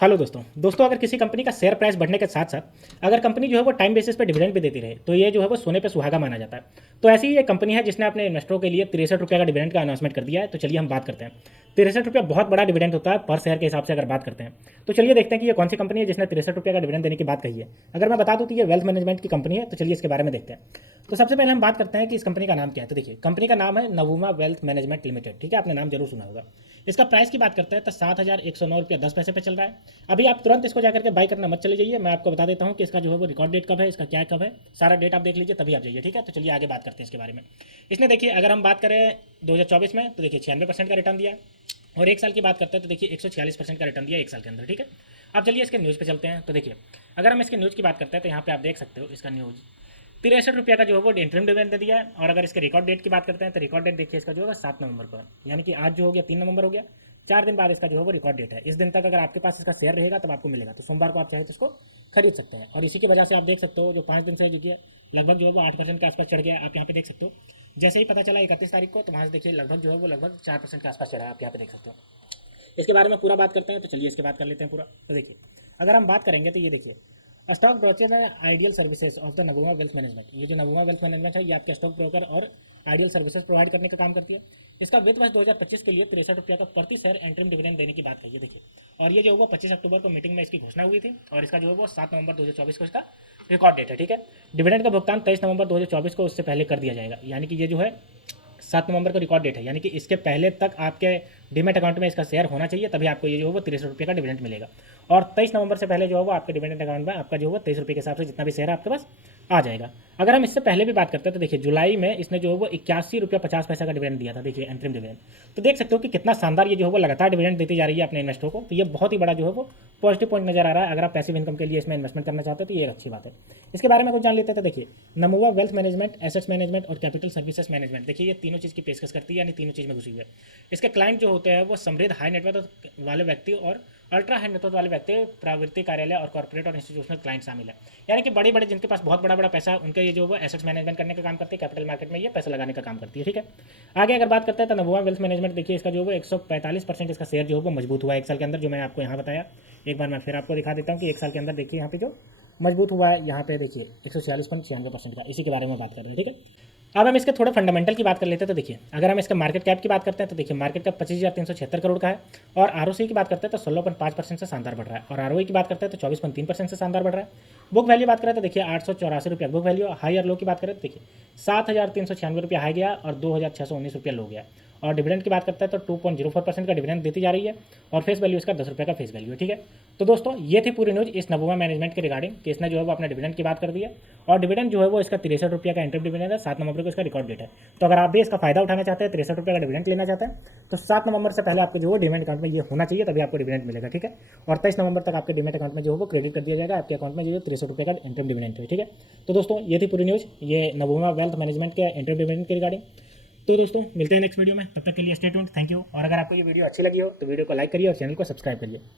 Hello दोस्तों अगर किसी कंपनी का शेयर प्राइस बढ़ने के साथ साथ अगर कंपनी जो है वो टाइम बेसिस पे डिविडेंड भी देती रहे तो ये जो है वो सोने पे सुहागा माना जाता है। तो ऐसी ही एक कंपनी है जिसने अपने इन्वेस्टरों के लिए 63 रुपये का डिविडेंड का अनाउंसमेंट कर दिया है। तो चलिए हम बात करते हैं। 63 रुपये बहुत बड़ा डिविडेंड होता है पर शेयर के हिसाब से अगर बात करते हैं। तो चलिए देखते हैं कि ये कौन सी कंपनी है जिसने 63 रुपये का डिविडेंड देने की बात कही है। अगर मैं बता दूं तो ये वेल्थ मैनेजमेंट की कंपनी है। तो चलिए इसके बारे में देखते हैं। तो सबसे पहले हम बात करते हैं कि इस कंपनी का नाम क्या है। तो देखिए कंपनी का नाम है नवुमा वेल्थ मैनेजमेंट लिमिटेड। ठीक है, आपने नाम जरूर सुना होगा। इसका प्राइस की बात करते हैं तो 7,109 रुपया 10 पैसे पे चल रहा है। अभी आप तुरंत इसको जाकर के बाई करना मत चले जाइए। मैं आपको बता देता हूँ कि इसका जो है वो रिकॉर्ड डेट कब है, इसका क्या कब है, सारा डेट आप देख लीजिए तभी आप जाइए। ठीक है, तो चलिए आगे बात करते हैं इसके बारे में। इसने देखिए अगर हम बात करें 2024 में तो देखिए 96% का रिटर्न दिया। और एक साल की बात करते हैं तो देखिए 146% का रिटर्न दिया एक साल के अंदर। ठीक है, अब चलिए इसके न्यूज़ पे चलते हैं। तो देखिए अगर हम इसके न्यूज़ की बात करते हैं तो यहाँ पे आप देख सकते हो इसका न्यूज़ 63 रुपये का जो है वो इंटरिम डिविडेंड दे दिया है। और अगर इसके रिकॉर्ड डेट की बात करते हैं तो रिकॉर्ड डेट देखिए इसका जो है 7 नवंबर को है। यानी कि आज जो हो गया 3 नवंबर हो गया, 4 दिन बाद इसका जो है वो रिकॉर्ड डेट है। इस दिन तक अगर आपके पास इसका शेयर रहेगा तब आपको मिलेगा। तो सोमवार को आप चाहे तो इसको खरीद सकते हैं। और इसी की वजह से आप देख सकते हो जो 5 दिन से जो लगभग जो है वो 8% के आसपास चढ़ गया। आप यहाँ पे देख सकते हो जैसे ही पता चला 31 तारीख को तो वहाँ से देखिए लगभग जो है वो लगभग 4% के आसपास चढ़ा है। आप यहाँ पे देख सकते हो। इसके बारे में पूरा बात करते हैं। तो चलिए इसके बात कर लेते हैं पूरा। तो देखिए अगर हम बात करेंगे तो ये देखिए स्टॉक ब्रोकर है ideal services of the Navuma wealth management. ये जो नवुमा वेल्थ मैनेजमेंट है ये आपके स्टॉक ब्रोकर और आइडियल सर्विसेज प्रोवाइड करने का काम करती है। इसका वित्त वर्ष 2025 के लिए 63 रुपये का प्रति शेयर एंट्रीम डिविडेंड देने की बात कही है। देखिए और ये जो वो 25 अक्टूबर को मीटिंग में इसकी घोषणा हुई थी और इसका जो है वो 7 नवंबर 2024 को इसका रिकॉर्ड डेट है। ठीक है, डिविडेंड का भुगतान 23 नवंबर 2024 को उससे पहले कर दिया जाएगा। यानी कि ये जो है 7 नवंबर को रिकॉर्ड डेट है। यानी कि इसके पहले तक आपके डीमेट अकाउंट में इसका शेयर होना चाहिए तभी आपको ये जो है वो 63 रुपये का डिविडेंड मिलेगा। और 23 नवंबर से पहले जो है वो आपके डिविडेंड अकाउंट में आपका जो है वो 23 रुपये के हिसाब से जितना भी शेयर है आपके पास आ जाएगा। अगर हम इससे पहले भी बात करते हैं तो देखिए जुलाई में इसने जो है वो 81 रुपया 50 पैसा का डिविडेंड दिया था। देखिए एंट्रीम डिविडेंड। तो देख सकते हो कि कितना शानदार ये जो है वो लगातार डिविडेंड देती जा रही है अपने इन्वेस्टरों को। तो ये बहुत ही बड़ा जो है वो पॉजिटिव पॉइंट नजर आ रहा है। अगर आप पैसिव इनकम के लिए इसमें इन्वेस्टमेंट करना चाहते हो तो ये एक अच्छी बात है। इसके बारे में कुछ जान लेते हैं। तो देखिए नमूवा वेल्थ मैनेजमेंट, एसेट्स मैनेजमेंट और कैपिटल सर्विसेज मैनेजमेंट, देखिए ये तीनों चीज़ की पेशकश करती है। यानी तीनों चीज़ में घुसी हुई है। इसके क्लाइंट जो होते हैं वो समृद्ध हाई नेटवर्थ वाले व्यक्ति और अल्ट्रा हाई नेटवर्थ वाले व्यक्ति, प्रवृत्ति कार्यालय और कॉर्पोरेट और इंस्टीट्यूशनल क्लाइंट शामिल है। यानी कि बड़े बड़े जिनके पास बहुत बड़ा बड़ा पैसा है उनके ये जो वो एसेट्स मैनेजमेंट करने का काम करते हैं, कैपिटल मार्केट में ये पैसा लगाने का काम करती है। ठीक है, आगे अगर बात करते हैं तो नवुमा वेल्थ मैनेजमेंट देखिए इसका जो वो 145% इसका शेयर जो है वो मजबूत हुआ है एक साल के अंदर, जो मैंने आपको यहाँ बताया। एक बार मैं फिर आपको दिखा देता हूँ कि एक साल के अंदर देखिए यहाँ पे जो मजबूत हुआ है, यहाँ पे देखिए 146.96% का। इसी के बारे में बात कर रहे हैं। ठीक है, अब हम इसके थोड़े फंडामेंटल की बात कर लेते हैं। तो देखिए अगर हम इसका मार्केट कैप की बात करते हैं तो देखिए मार्केट कैप 25,376 करोड़ का है। और आरओसी की बात करते हैं तो 16.5% से शानदार बढ़ रहा है। और आरओई की बात करते हैं तो 24.3% से शानदार बढ़ रहा है। बुक वैल्यू बात करें तो देखिए 884 रुपया बुक वैल्यू। हाई और लो की बात करें तो देखिए 7,396 रुपया हाई गया और 2,619 रुपया लो गया। और डिविडेंड की बात करते हैं तो 2.04% का डिविडेंड देती जा रही है। और फेस वैल्यू इसका 10 रुपये का फेस वैल्यू है। ठीक है, तो दोस्तों ये थी पूरी न्यूज़ इस नवुमा मैनेजमेंट के रिगार्डिंग कि इसने जो है वो अपने डिविडेंड की बात कर दी है। और डिविडेंड जो है वो इसका 63 रुपये का एंट्री डिविडेंड है। 7 नवंबर को इसका रिकॉर्ड डेट है। तो अगर आप भी इसका फायदा उठाना चाहते हैं, 63 रुपये का डिविडेंड लेना चाहते हैं तो 7 नवंबर से पहले आपके जो है डिमेट अकाउंट में ये होना चाहिए तभी आपको डिविडेंड मिलेगा। ठीक है, और 23 नवंबर तक आपके डिमेट अकाउंट में जो है वो क्रेडिट कर दिया जाएगा आपके अकाउंट में जो 63 रुपये का एंट्री डिविडेंड है। ठीक है, तो दोस्तों ये थी पूरी न्यूज़ ये नवुमा वेल्थ मैनेजमेंट के एंट्री डिविडेंड के रिगार्डिंग। तो दोस्तों मिलते हैं नेक्स्ट वीडियो में, तब तक के लिए स्टे ट्यून्ड। Thank you. और अगर आपको ये वीडियो अच्छी लगी हो तो वीडियो को लाइक करिए और चैनल को सब्सक्राइब करिए।